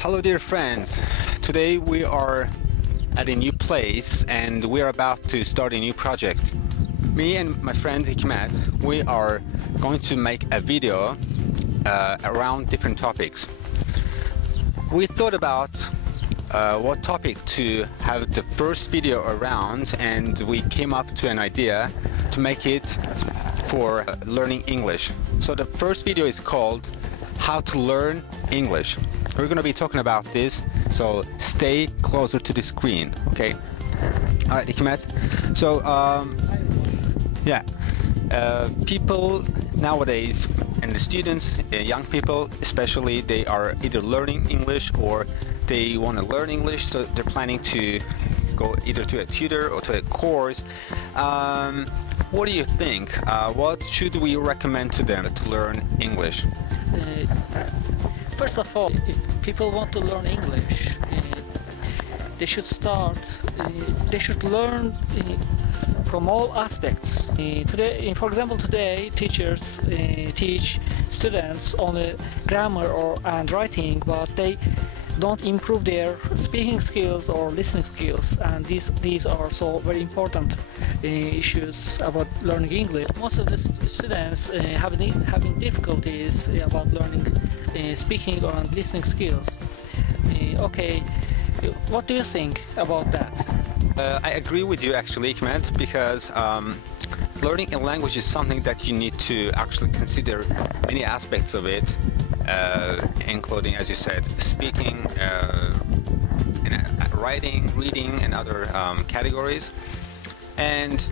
Hello dear friends, today we are at a new place and we are about to start a new project. Me and my friend Hikmet, we are going to make a video around different topics. We thought about what topic to have the first video around, and we came up to an idea to make it for learning English. So the first video is called How to Learn English. We're going to be talking about this, so stay closer to the screen, okay? Alright, Hikmet. So, people nowadays, and the students, young people especially, they are either learning English or they want to learn English, so they're planning to go either to a tutor or to a course. What do you think? What should we recommend to them to learn English? First of all, if people want to learn English, they should start, they should learn from all aspects. Today, for example, today teachers teach students only grammar and writing, but they don't improve their speaking skills or listening skills, and these are so very important issues about learning English. Most of the students having difficulties about learning speaking or listening skills. Okay, what do you think about that? I agree with you actually, Hikmet, because learning a language is something that you need to actually consider many aspects of it, including, as you said, speaking, writing, reading, and other categories. And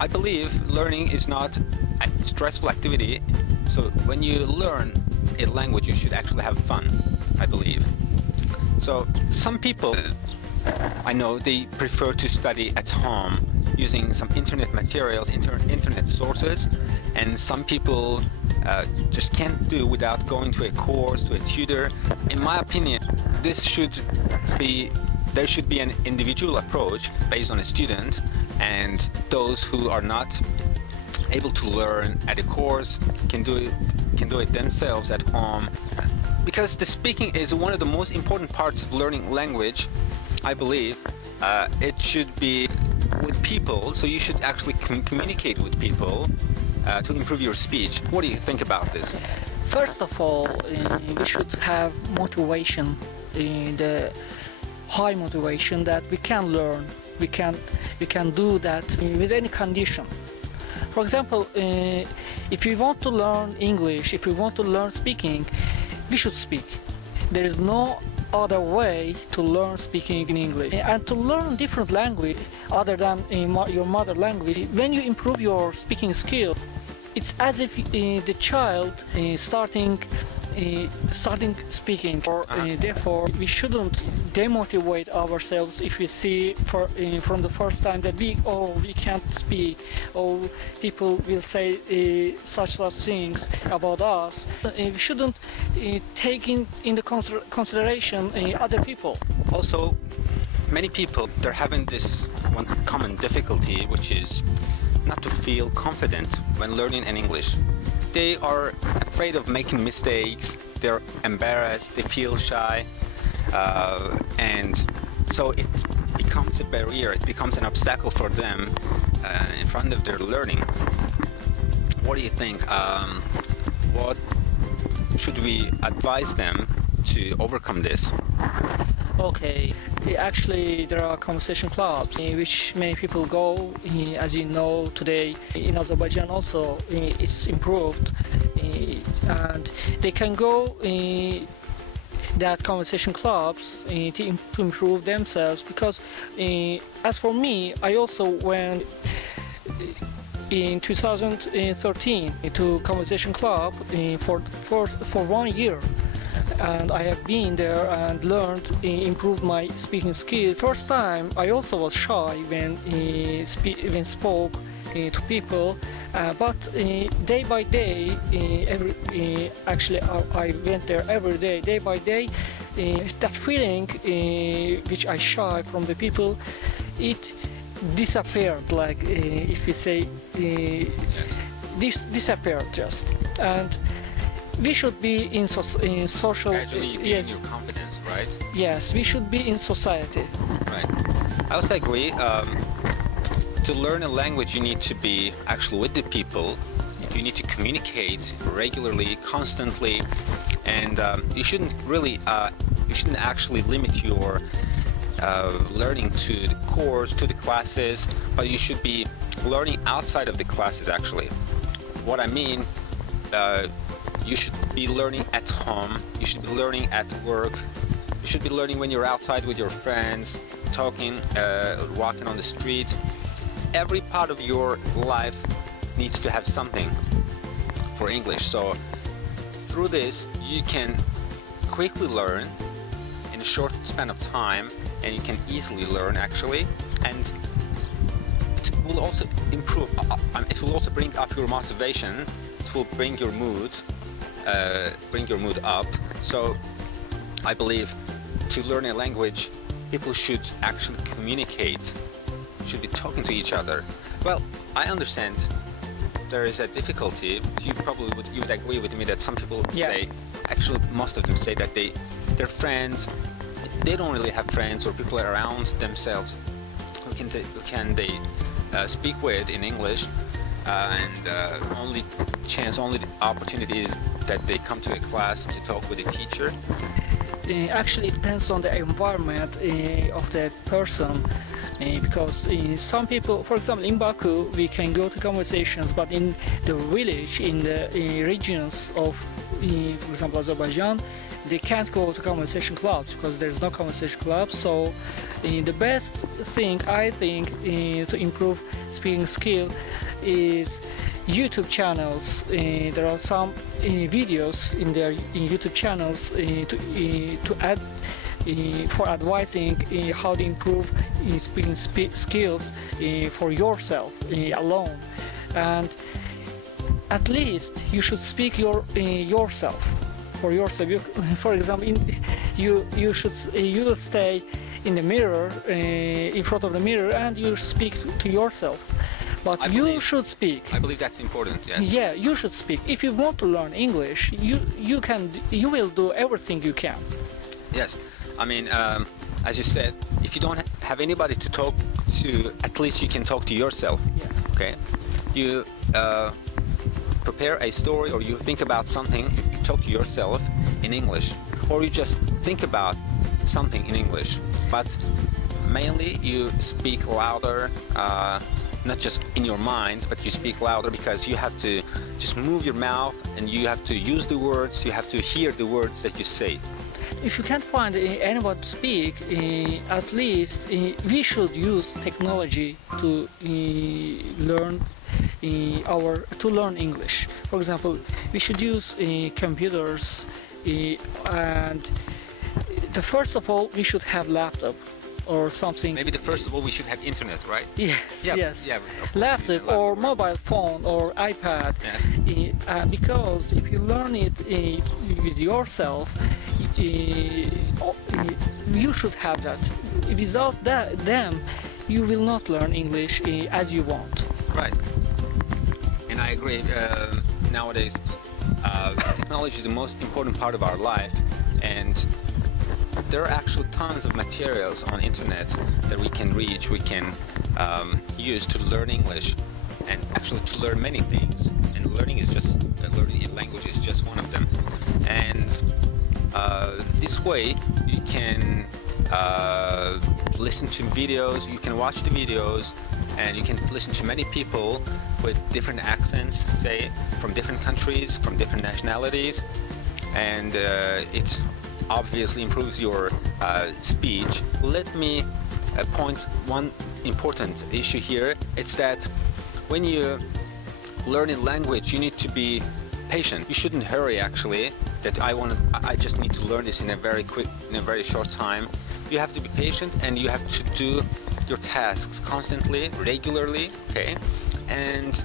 I believe learning is not a stressful activity, so when you learn a language you should actually have fun, I believe. So some people I know, they prefer to study at home using some internet materials, internet sources, and some people just can't do without going to a course, to a tutor. In my opinion, there should be an individual approach based on a student, and those who are not able to learn at a course can do it themselves at home. Because the speaking is one of the most important parts of learning language, I believe. It should be with people, so you should actually communicate with people to improve your speech. What do you think about this? First of all, we should have motivation, the high motivation that we can learn. We can do that with any condition. For example, if we want to learn English, if we want to learn speaking, we should speak. There is no other way to learn speaking in English. And to learn different language other than your mother language, when you improve your speaking skill, it's as if the child starting speaking. Therefore, we shouldn't demotivate ourselves if we see from the first time that we can't speak, or people will say such things about us. We shouldn't take into consideration other people. Also, many people, they're having this one common difficulty, which is not to feel confident when learning in English. They are afraid of making mistakes, they're embarrassed, they feel shy, and so it becomes a barrier, it becomes an obstacle for them in front of their learning. What do you think? What should we advise them to overcome this? Okay, actually there are conversation clubs in which many people go. As you know, today in Azerbaijan also it's improved, and they can go that conversation clubs to improve themselves. Because as for me, I also went in 2013 to conversation club for 1 year. And I have been there and learned, improved my speaking skills. First time I also was shy when spoke to people, but day by day, actually I went there every day by day. That feeling which I shy from the people, it disappeared. Like if you say, disappeared just. And we should be in social. Gradually you gain Yes, your confidence, right? yes, we should be in society. Right. I also agree. To learn a language, you need to be actually with the people. Yes. You need to communicate regularly, constantly, and you shouldn't really, you shouldn't actually limit your learning to the course, to the classes, but you should be learning outside of the classes actually. What I mean, you should be learning at home, you should be learning at work, you should be learning when you're outside with your friends, talking, walking on the street. Every part of your life needs to have something for English. So through this, you can quickly learn in a short span of time, and you can easily learn actually, and it will also improve, it will also bring up your motivation, it will bring your mood up. So I believe to learn a language, people should actually communicate, should be talking to each other. Well, I understand there is a difficulty. You would agree with me that some people say, actually most of them say that their friends, they don't really have friends or people around themselves who can they speak with in English, and only the opportunity is that they come to a class to talk with a teacher. Actually, it depends on the environment of the person, because some people, for example, in Baku, we can go to conversations, but in the village, in the regions of, for example, Azerbaijan, they can't go to conversation clubs because there's no conversation clubs. So the best thing, I think, to improve speaking skill is YouTube channels. There are some videos in their YouTube channels to add for advising how to improve speaking skills for yourself alone. And at least you should speak yourself. For yourself, for example, you will stay in the mirror, in front of the mirror, and you speak to yourself. But you should speak. I believe that's important. Yes. Yeah, you should speak. If you want to learn English, you will do everything you can. Yes. I mean, as you said, if you don't have anybody to talk to, at least you can talk to yourself. Yeah. Okay. You prepare a story, or you think about something, you talk to yourself in English, or you just think about something in English, but mainly you speak louder, not just in your mind, but you speak louder because you have to just move your mouth and you have to use the words, you have to hear the words that you say. If you can't find anyone to speak, at least we should use technology to learn English. For example, we should use computers, and first of all we should have laptop or something. Maybe first of all we should have internet, right? Yes, yeah, yes. Yeah, laptop or mobile phone or iPad. Yes. Because if you learn it with yourself, you should have that. Without them, you will not learn English as you want. Right. And I agree. Nowadays, technology is the most important part of our life, and there are actually tons of materials on internet that we can reach, we can use to learn English, and actually to learn many things. And learning a language is just one of them. And this way, you can listen to videos, you can watch the videos, and you can listen to many people with different accents, say from different countries, from different nationalities, and it obviously improves your speech. Let me point one important issue here. It's that when you learn a language, you need to be patient. You shouldn't hurry actually, that I just need to learn this in a very short time. You have to be patient, and you have to do your tasks constantly, regularly, okay? And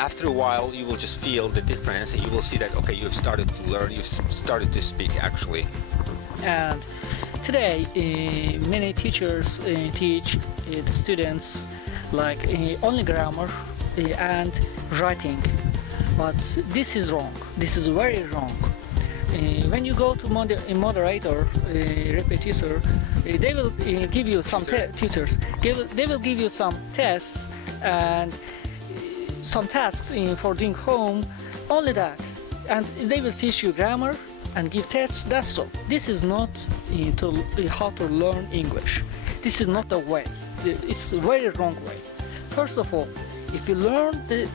after a while, you will just feel the difference, and you will see that, okay, you've started to learn, you've started to speak actually. And today, many teachers teach the students like only grammar and writing. But this is wrong. This is very wrong. When you go to a moderator, repetitor, they will give you some tutors. They will give you some tests and some tasks for doing home. Only that, and they will teach you grammar and give tests. That's all. This is not how to learn English. This is not the way. It's a very wrong way. First of all, if you learn the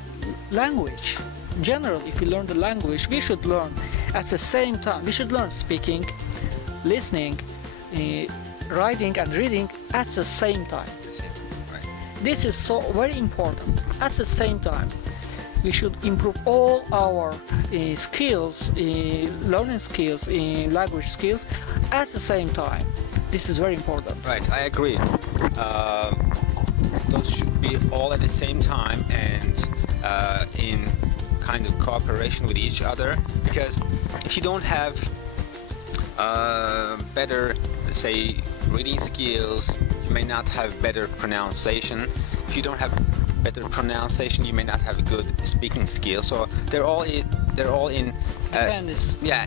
language, generally, if you learn the language, we should learn at the same time. We should learn speaking, listening, writing and reading at the same time. This is so very important. At the same time, we should improve all our skills, learning skills, language skills at the same time. This is very important. Right, I agree. Those should be all at the same time and in kind of cooperation with each other, because if you don't have better, let's say, reading skills, you may not have better pronunciation. If you don't have better pronunciation, you may not have a good speaking skill. So they're all in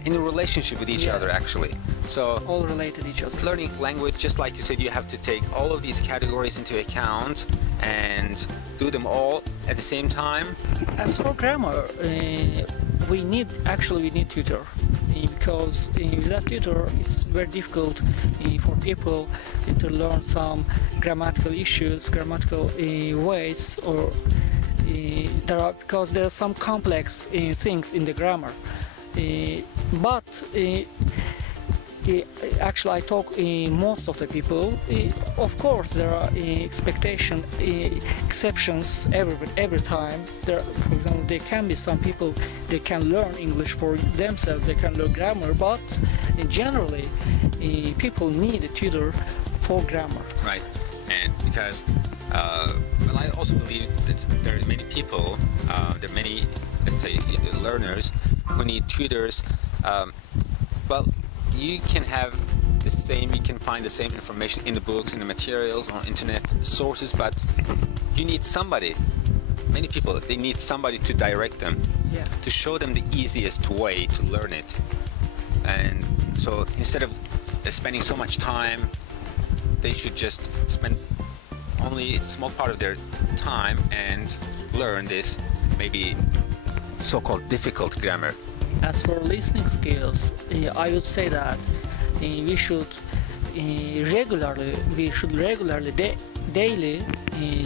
in a relationship with each other, actually. So all related to each other. Learning language, just like you said, you have to take all of these categories into account and do them all at the same time. As for grammar, we need tutor, because without tutor it's very difficult for people to learn some grammatical issues, grammatical ways, or because there are some complex things in the grammar. But actually, I talk most of the people. Of course, there are exceptions every time. For example, there can be some people they can learn English for themselves. They can learn grammar, but generally, people need a tutor for grammar. Right, and because I also believe that there are many people, there are many, let's say, learners who need tutors. You can find the same information in the books, in the materials, on internet sources, but you need somebody. Many people, they need somebody to direct them, to show them the easiest way to learn it. And so instead of spending so much time, they should just spend only a small part of their time and learn this maybe so-called difficult grammar. As for listening skills, I would say that we should regularly, daily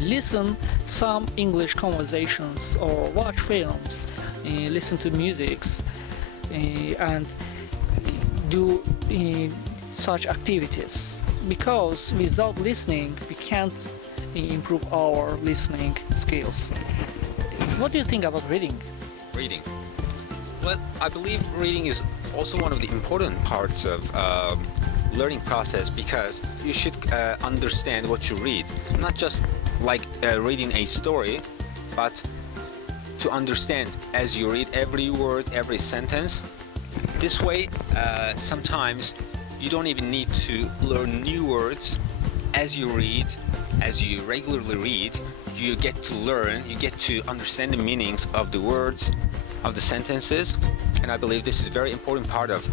listen some English conversations or watch films, listen to musics, and do such activities. Because without listening, we can't improve our listening skills. What do you think about reading? Reading. Well, I believe reading is also one of the important parts of learning process, because you should understand what you read. Not just like reading a story, but to understand as you read every word, every sentence. This way, sometimes you don't even need to learn new words. As you read, as you regularly read, you get to learn, you get to understand the meanings of the words, of the sentences, and I believe this is a very important part of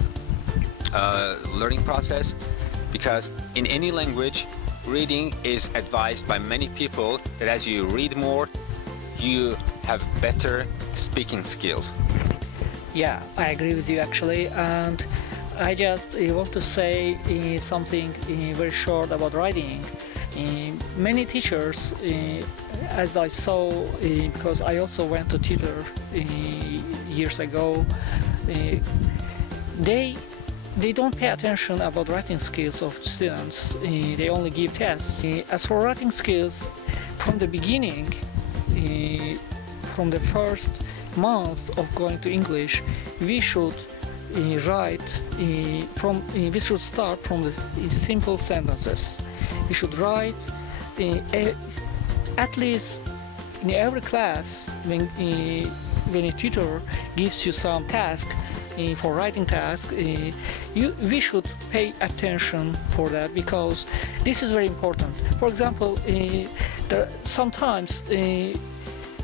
learning process, because in any language, reading is advised by many people that as you read more, you have better speaking skills. Yeah, I agree with you actually, and I just want to say something very short about writing. Many teachers, as I saw, because I also went to tutor years ago, they don't pay attention about writing skills of students. They only give tests. As for writing skills, from the beginning, from the first month of going to English, we should we should start from the simple sentences. We should write at least in every class, when a tutor gives you some task for writing task, we should pay attention for that, because this is very important. For example, sometimes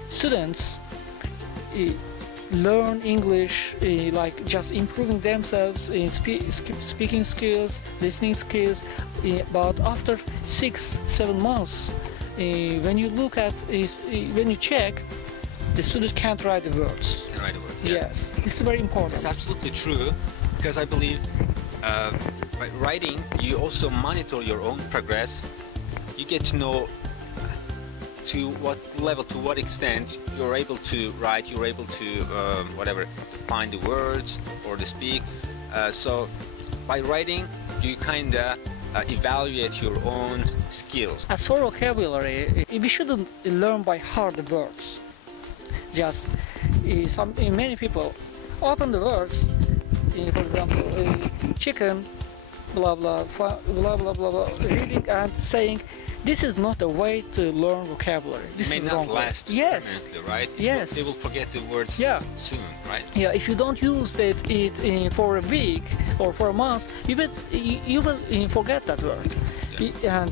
students learn English, like just improving themselves in speaking skills, listening skills. But after 6-7 months, when you look at, when you check, the students can't write the words. Can write a word. Yeah. Yes, this is very important. That's absolutely true, because I believe by writing you also monitor your own progress. You get to know to what level, to what extent you're able to write, you're able to whatever, to find the words or to speak. So by writing you kind of evaluate your own skills. As for vocabulary, we shouldn't learn by heart the words. Just many people open the words, for example, chicken, blah blah blah blah blah blah, reading and saying, this is not a way to learn vocabulary. This may is not wrong last yes. permanently, right? Yes. They will forget the words Yeah. soon, right? Yeah, if you don't use it for a week or for a month, you will forget that word. Yeah. And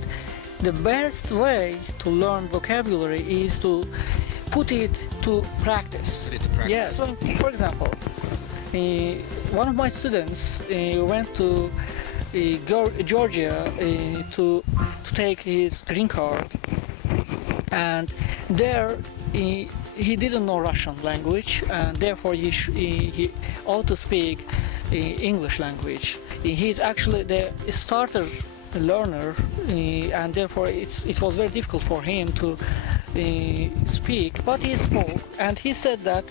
the best way to learn vocabulary is to put it to practice. Put it to practice. Yeah. So, for example, one of my students went to Georgia to take his green card, and there he didn't know Russian language, and therefore he ought to speak English language. He's actually the starter learner, and therefore it was very difficult for him to speak, but he spoke, and he said that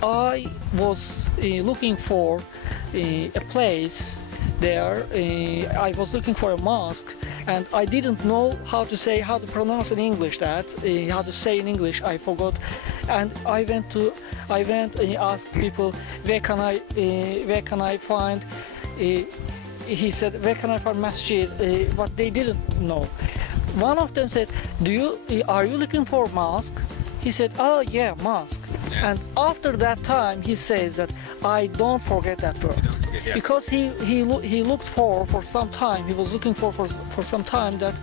I was looking for a place there. I was looking for a mosque, and I didn't know how to pronounce in English that, how to say in English, I forgot. And I went and asked people, where can I find, he said, where can I find masjid, but they didn't know. One of them said, are you looking for a mosque? He said, oh yeah, mosque. Yes. And after that time he says that I don't forget that word. Don't forget, yeah. Because he looked for some time, he was looking for some time, that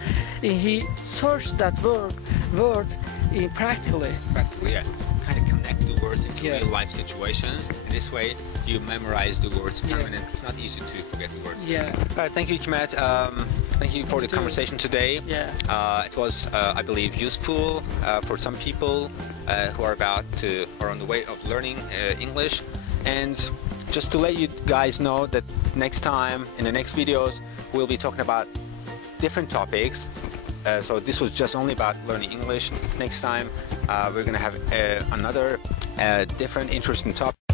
he searched that word practically. Practically, yeah. Kind of connect the words into Yeah. real life situations. In this way, you memorize the words permanently. It's not easy to forget the words. Yeah. Thank you, Hikmet. Thank you for the conversation today. Yeah. It was, I believe, useful for some people who are on the way of learning English. And just to let you guys know that next time, in the next videos, we'll be talking about different topics. So this was just only about learning English. Next time, we're gonna have another different interesting topic.